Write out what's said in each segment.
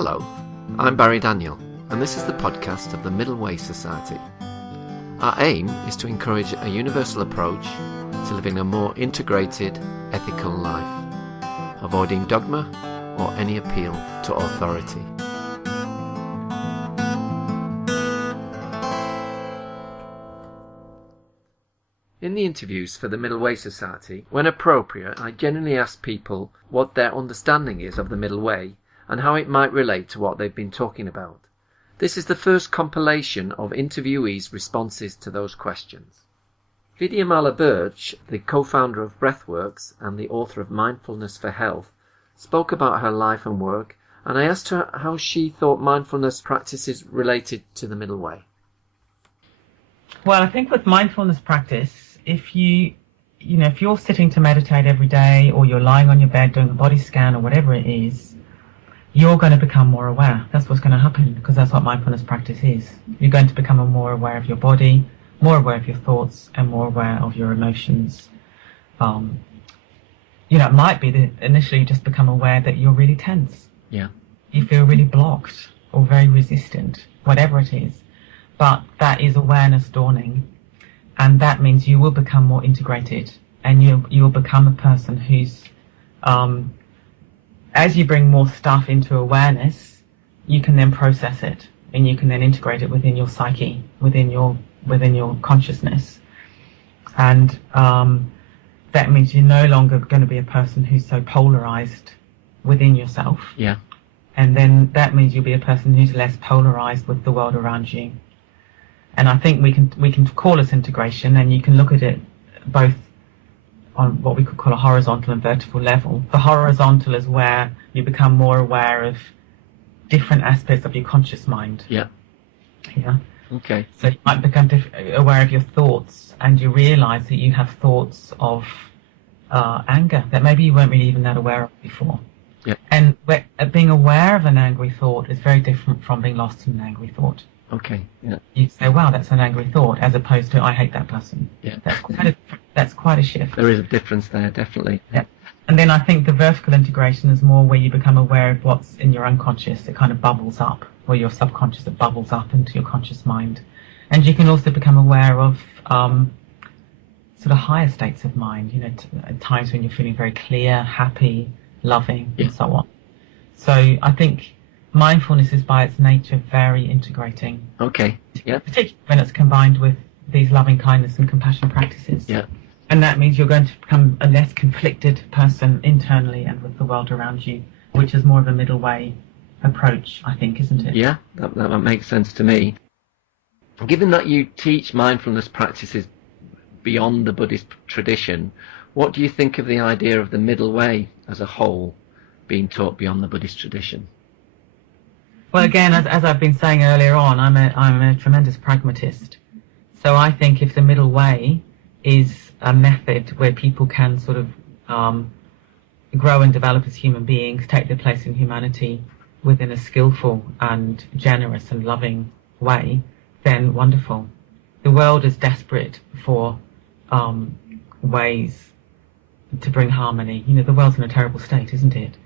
Hello, I'm Barry Daniel, and this is the podcast of the Middle Way Society. Our aim is to encourage a universal approach to living a more integrated, ethical life, avoiding dogma or any appeal to authority. In the interviews for the Middle Way Society, when appropriate, I generally ask people what their understanding is of the Middle Way and how it might relate to what they've been talking about. This is the first compilation of interviewees' responses to those questions. Vidyamala Birch, the co-founder of Breathworks and the author of Mindfulness for Health, spoke about her life and work, and I asked her how she thought mindfulness practices related to the Middle Way. Well, I think with mindfulness practice, if you're sitting to meditate every day, or you're lying on your bed doing a body scan or whatever it is, you're going to become more aware. That's what's going to happen, because that's what mindfulness practice is. You're going to become more aware of your body, more aware of your thoughts, and more aware of your emotions. It might be that initially you just become aware that you're really tense. Yeah. You feel really blocked or very resistant, whatever it is. But that is awareness dawning. And that means you will become more integrated, and you'll become a person who's, as you bring more stuff into awareness, you can then process it, and you can then integrate it within your psyche, within your consciousness. And that means you're no longer going to be a person who's so polarized within yourself. Yeah. And then that means you'll be a person who's less polarized with the world around you. And I think we can call this integration, and you can look at it both on what we could call a horizontal and vertical level. The horizontal is where you become more aware of different aspects of your conscious mind. Yeah. Yeah. Okay. So you might become aware of your thoughts, and you realize that you have thoughts of anger that maybe you weren't really even that aware of before. Yeah. And being aware of an angry thought is very different from being lost in an angry thought. Okay. Yeah. You say, wow, that's an angry thought, as opposed to, I hate that person. Yeah. That's quite a shift. There is a difference there, definitely. Yeah. And then I think the vertical integration is more where you become aware of what's in your unconscious. It kind of bubbles up, or your subconscious, it bubbles up into your conscious mind. And you can also become aware of sort of higher states of mind, at times when you're feeling very clear, happy, loving, and so on. So I think mindfulness is by its nature very integrating. Okay. Yeah. Particularly when it's combined with these loving kindness and compassion practices. Yeah. And that means you're going to become a less conflicted person internally and with the world around you, which is more of a middle way approach, I think, isn't it? Yeah, that makes sense to me. Given that you teach mindfulness practices beyond the Buddhist tradition, what do you think of the idea of the Middle Way as a whole being taught beyond the Buddhist tradition? Well, again, as I've been saying earlier on, I'm a tremendous pragmatist. So I think if the Middle Way is a method where people can sort of grow and develop as human beings, take their place in humanity within a skillful and generous and loving way, then wonderful. The world is desperate for ways to bring harmony. The world's in a terrible state, isn't it?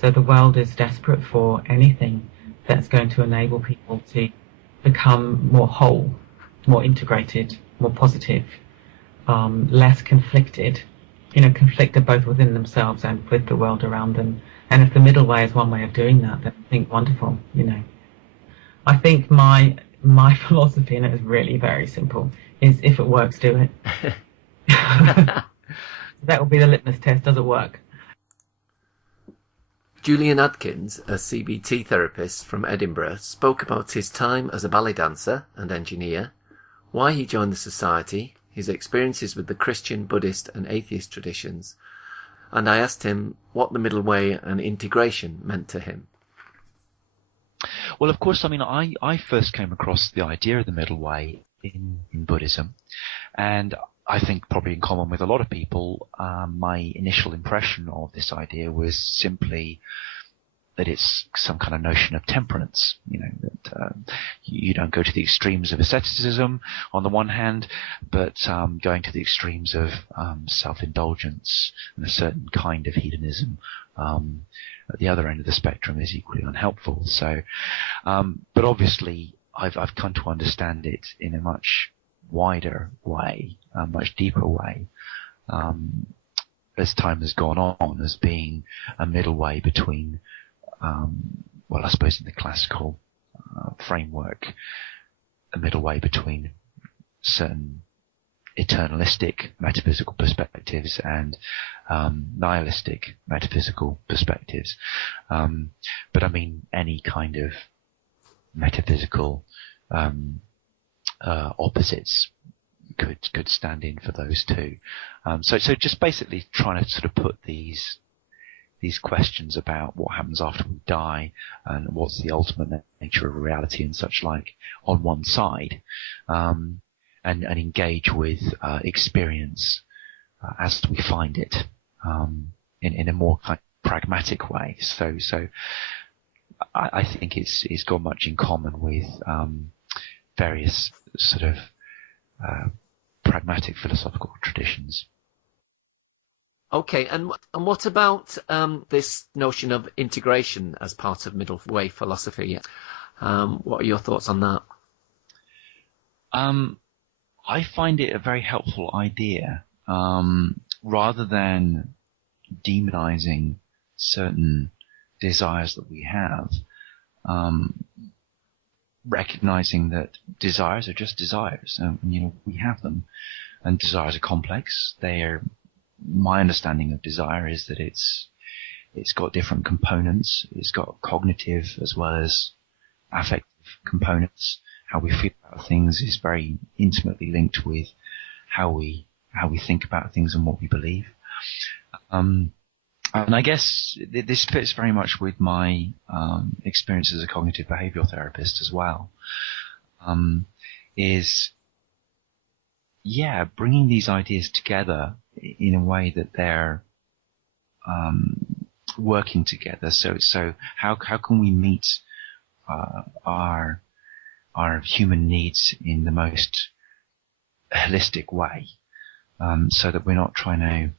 So the world is desperate for anything that's going to enable people to become more whole, more integrated, more positive, less conflicted, conflicted both within themselves and with the world around them. And if the Middle Way is one way of doing that, then I think wonderful, I think my philosophy in it is really very simple, is if it works, do it. That will be the litmus test, does it work? Julian Adkins, a CBT therapist from Edinburgh, spoke about his time as a ballet dancer and engineer, why he joined the society, his experiences with the Christian, Buddhist and atheist traditions, and I asked him what the Middle Way and integration meant to him. Well, of course, I first came across the idea of the Middle Way in Buddhism, and I think probably in common with a lot of people, my initial impression of this idea was simply that it's some kind of notion of temperance, that you don't go to the extremes of asceticism on the one hand, but going to the extremes of self-indulgence and a certain kind of hedonism at the other end of the spectrum is equally unhelpful. So, but obviously I've come to understand it in a much wider way, a much deeper way, as time has gone on, as being a middle way between, I suppose in the classical framework, a middle way between certain eternalistic metaphysical perspectives and nihilistic metaphysical perspectives. But I mean, any kind of metaphysical opposites could stand in for those two. So just basically trying to sort of put these questions about what happens after we die and what's the ultimate nature of reality and such like on one side, and engage with experience as we find it, in a more kind of pragmatic way. So I think it's got much in common with various sort of pragmatic philosophical traditions. Okay, and what about this notion of integration as part of middle way philosophy? What are your thoughts on that? I find it a very helpful idea. Rather than demonizing certain desires that we have, recognizing that desires are just desires, we have them, and desires are complex. My understanding of desire is that it's got different components. It's got cognitive as well as affective components. How we feel about things is very intimately linked with how we think about things and what we believe. And I guess this fits very much with my experience as a cognitive behavioral therapist as well. Bringing these ideas together in a way that they're working together. So how can we meet our human needs in the most holistic way, so that we're not trying to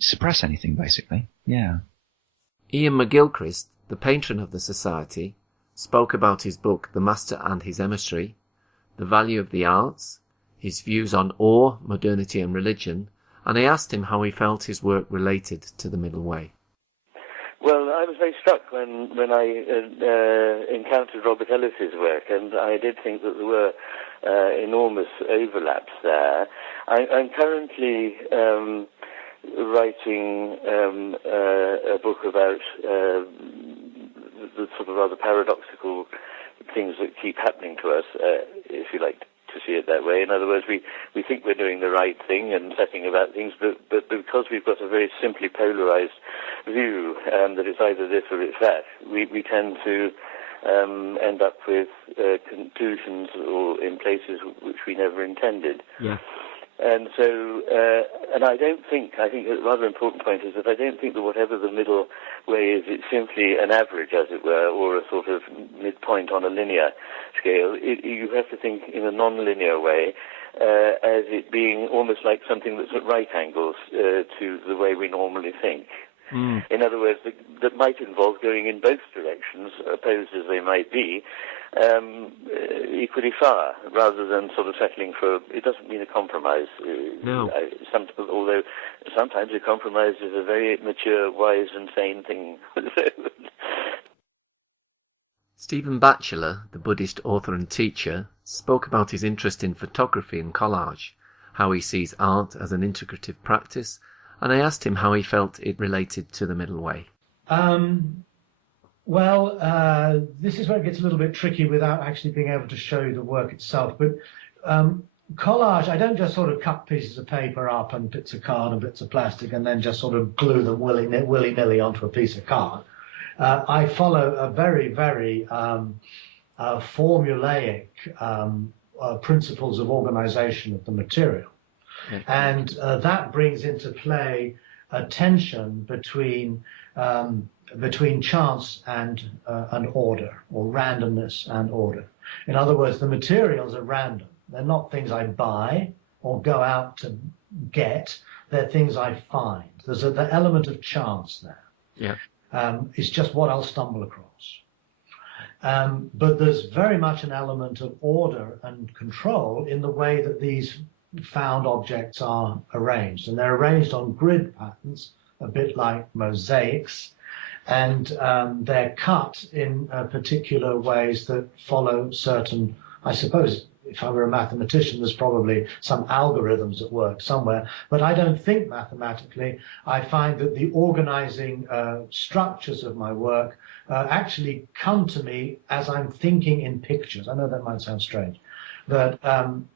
suppress anything, basically. Yeah. Ian McGilchrist, the patron of the Society, spoke about his book The Master and His Emissary, the value of the arts, his views on awe, modernity and religion, and I asked him how he felt his work related to the Middle Way. Well, I was very struck when I encountered Robert Ellis's work, and I did think that there were enormous overlaps there. I'm currently writing a book about the sort of rather paradoxical things that keep happening to us, if you like to see it that way. In other words, we think we're doing the right thing and setting about things, but because we've got a very simply polarized view, that it's either this or it's that, we tend to end up with conclusions or in places which we never intended. Yeah. And so, and I think a rather important point is that I don't think that whatever the middle way is, it's simply an average, as it were, or a sort of midpoint on a linear scale. You have to think in a non-linear way, as it being almost like something that's at right angles to the way we normally think. Mm. In other words, that might involve going in both directions, opposed as they might be, equally far, rather than sort of settling for. It doesn't mean a compromise. No. Although sometimes a compromise is a very mature, wise, and sane thing. Stephen Batchelor, the Buddhist author and teacher, spoke about his interest in photography and collage, how he sees art as an integrative practice, and I asked him how he felt it related to the Middle Way. This is where it gets a little bit tricky without actually being able to show you the work itself. But collage, I don't just sort of cut pieces of paper up and bits of card and bits of plastic and then just sort of glue them willy-nilly onto a piece of card. I follow a very, very formulaic principles of organization of the material. And that brings into play a tension between between chance and order, or randomness and order. In other words, the materials are random. They're not things I buy or go out to get. They're things I find. There's the element of chance there. Yeah. It's just what I'll stumble across. But there's very much an element of order and control in the way that these found objects are arranged. And they're arranged on grid patterns, a bit like mosaics, and they're cut in particular ways that follow certain, I suppose, if I were a mathematician, there's probably some algorithms at work somewhere, but I don't think mathematically. I find that the organizing structures of my work actually come to me as I'm thinking in pictures. I know that might sound strange, but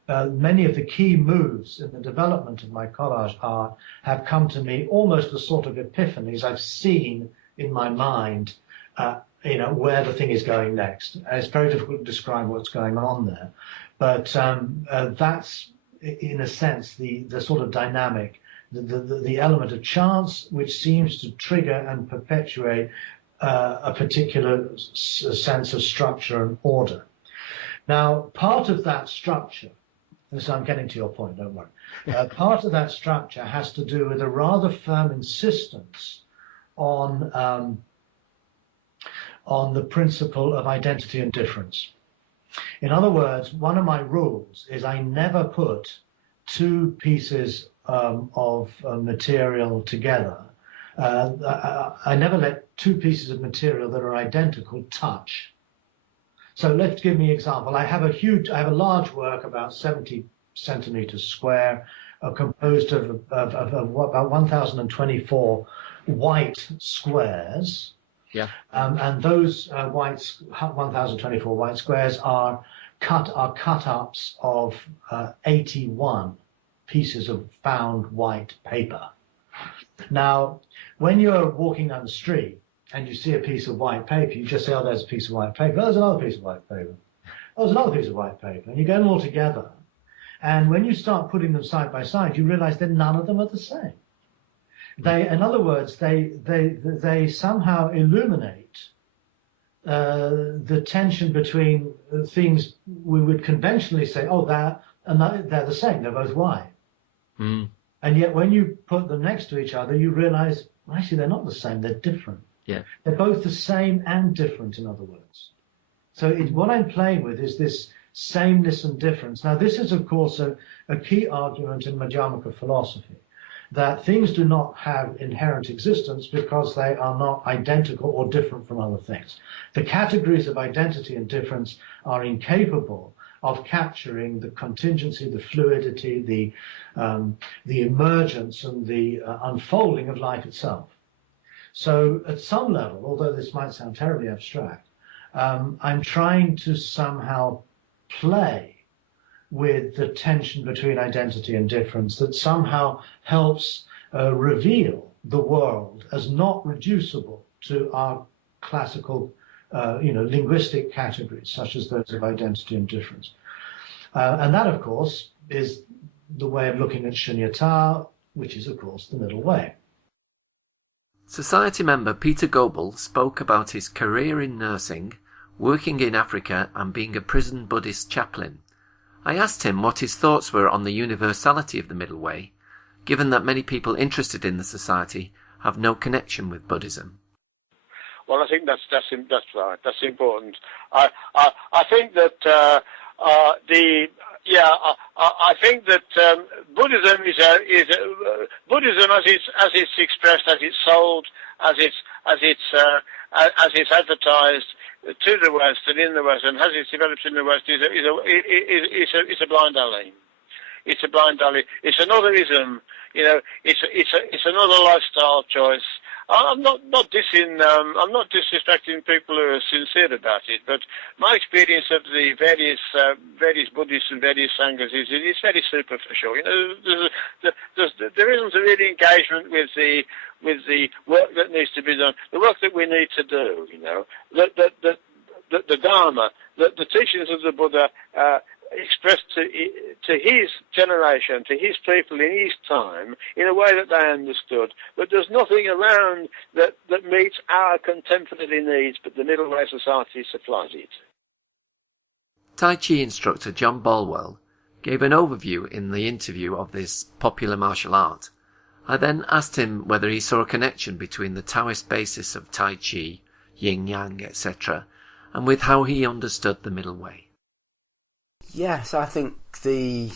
many of the key moves in the development of my collage art have come to me almost as sort of epiphanies. I've seen in my mind, where the thing is going next. It's very difficult to describe what's going on there. But that's, in a sense, the sort of dynamic, the element of chance, which seems to trigger and perpetuate a particular sense of structure and order. Now, part of that structure, and so I'm getting to your point, don't worry, part of that structure has to do with a rather firm insistence on the principle of identity and difference. In other words, one of my rules is I never put two pieces of material together. I never let two pieces of material that are identical touch. So let's give me an example. I have a large work about 70 centimeters square, composed of about 1,024 white squares. Yeah. And those 1,024 white squares are cut-ups of 81 pieces of found white paper. Now, when you're walking down the street and you see a piece of white paper, you just say, oh, there's a piece of white paper. Oh, there's another piece of white paper. Oh, there's another piece of white paper. And you get them all together. And when you start putting them side by side, you realize that none of them are the same. In other words, they somehow illuminate the tension between things we would conventionally say, oh, they're the same, they're both white. Mm. And yet when you put them next to each other, you realize, well, actually, they're not the same, they're different. Yeah. They're both the same and different, in other words. So what I'm playing with is this sameness and difference. Now, this is, of course, a key argument in Madhyamaka philosophy, that things do not have inherent existence because they are not identical or different from other things. The categories of identity and difference are incapable of capturing the contingency, the fluidity, the emergence and the unfolding of life itself. So at some level, although this might sound terribly abstract, I'm trying to somehow play with the tension between identity and difference that somehow helps reveal the world as not reducible to our classical, linguistic categories, such as those of identity and difference. And that, of course, is the way of looking at Shunyata, which is, of course, the middle way. Society member Peter Goebel spoke about his career in nursing, working in Africa and being a prison Buddhist chaplain. I asked him what his thoughts were on the universality of the Middle Way, given that many people interested in the society have no connection with Buddhism. Well, I think that's right. That's important. I think that I think that Buddhism is Buddhism as it's expressed, as it's sold, as it's advertised to the West and in the West, and as it's developed in the West, is a blind alley. It's a blind alley. It's another ism. It's another lifestyle choice. I'm not disrespecting people who are sincere about it, but my experience of the various Buddhists and various sanghas is it's very superficial. There isn't a really engagement with the work that needs to be done, the work that we need to do. The Dharma, the teachings of the Buddha. expressed to his generation, to his people in his time, in a way that they understood. But there's nothing around that meets our contemporary needs, but the Middle Way Society supplies it. Tai Chi instructor John Balwell gave an overview in the interview of this popular martial art. I then asked him whether he saw a connection between the Taoist basis of Tai Chi, Yin Yang, etc., and with how he understood the Middle Way. Yes, I think the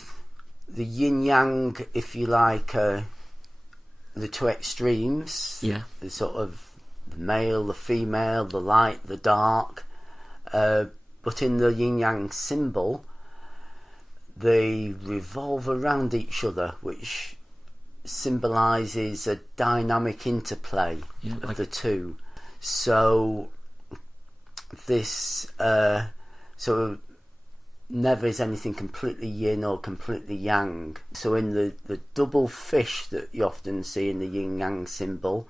Yin Yang, if you like, the two extremes. Yeah. The sort of the male, the female, the light, the dark. But in the Yin Yang symbol, they revolve around each other, which symbolises a dynamic interplay of the two. So this sort of never is anything completely yin or completely yang. So in the double fish that you often see in the yin yang symbol,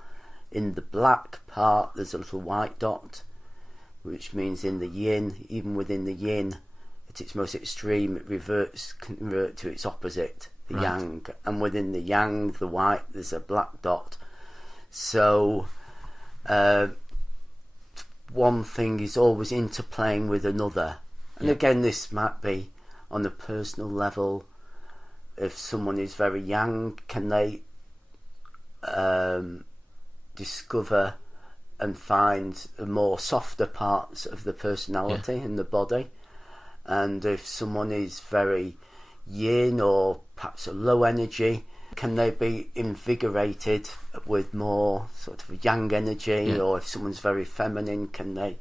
in the black part there's a little white dot, which means in the yin, even within the yin, at its most extreme, it convert to its opposite, the yang. And within the yang, the white, there's a black dot. So one thing is always interplaying with another. And again, this might be on a personal level. If someone is very yang, can they discover and find the more softer parts of the personality in the body? And if someone is very yin or perhaps a low energy, can they be invigorated with more sort of yang energy? Or if someone's very feminine, can they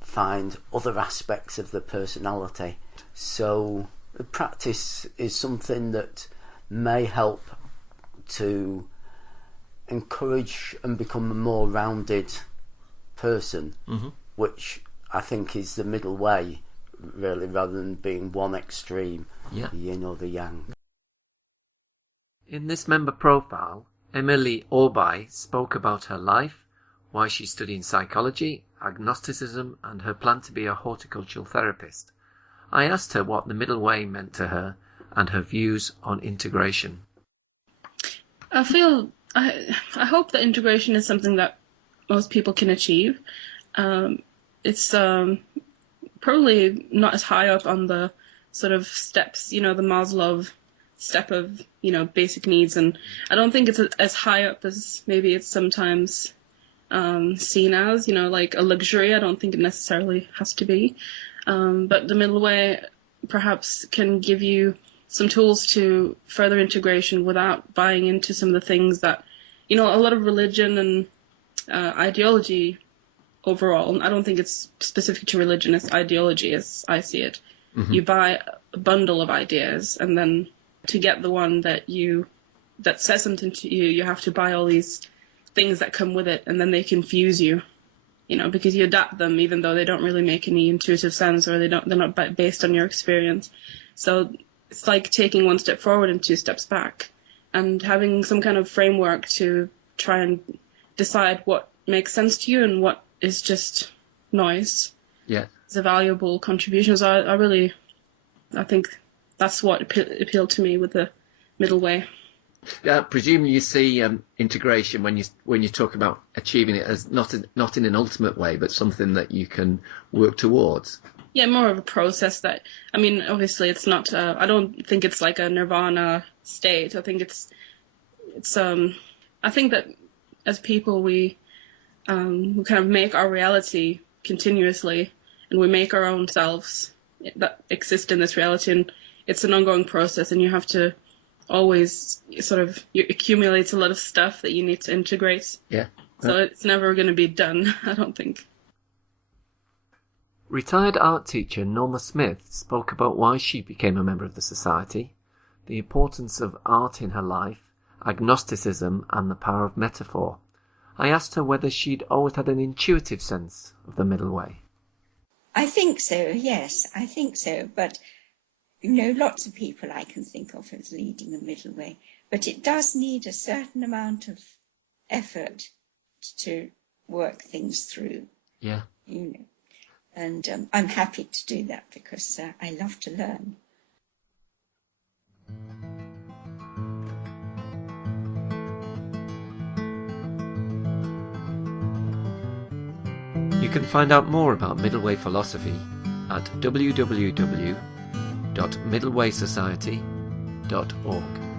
find other aspects of the personality? So the practice is something that may help to encourage and become a more rounded person, which I think is the middle way, really, rather than being one extreme, the yin or the yang. In this member profile, Emily Orbai spoke about her life, why she's studying psychology, agnosticism, and her plan to be a horticultural therapist. I asked her what the Middle Way meant to her and her views on integration. I hope that integration is something that most people can achieve. It's probably not as high up on the sort of steps, the Maslow step of, basic needs. And I don't think it's as high up as maybe it's sometimes seen as, like a luxury. I don't think it necessarily has to be. But the Middle Way perhaps can give you some tools to further integration without buying into some of the things that, a lot of religion and ideology overall, I don't think it's specific to religion, it's ideology as I see it. You buy a bundle of ideas, and then to get the one that says something to you, you have to buy all these things that come with it, and then they confuse you, because you adapt them even though they don't really make any intuitive sense, or they're not based on your experience. So it's like taking one step forward and two steps back, and having some kind of framework to try and decide what makes sense to you and what is just noise. Yeah, it's a valuable contribution. So I think that's what appealed to me with the Middle Way. Presumably you see integration when you talk about achieving it as not in an ultimate way, but something that you can work towards. Yeah, more of a process that, obviously it's not, I don't think it's like a nirvana state. I think I think that as people we kind of make our reality continuously, and we make our own selves that exist in this reality, and it's an ongoing process, and you have to always you accumulate a lot of stuff that you need to integrate. Yeah. So it's never going to be done, I don't think. Retired art teacher Norma Smith spoke about why she became a member of the Society, the importance of art in her life, agnosticism, and the power of metaphor. I asked her whether she'd always had an intuitive sense of the Middle Way. I think so, yes, I think so. But, lots of people I can think of as leading the Middle Way. But it does need a certain amount of effort to work things through. Yeah. And I'm happy to do that because I love to learn. You can find out more about Middle Way philosophy at www.middlewaysociety.org.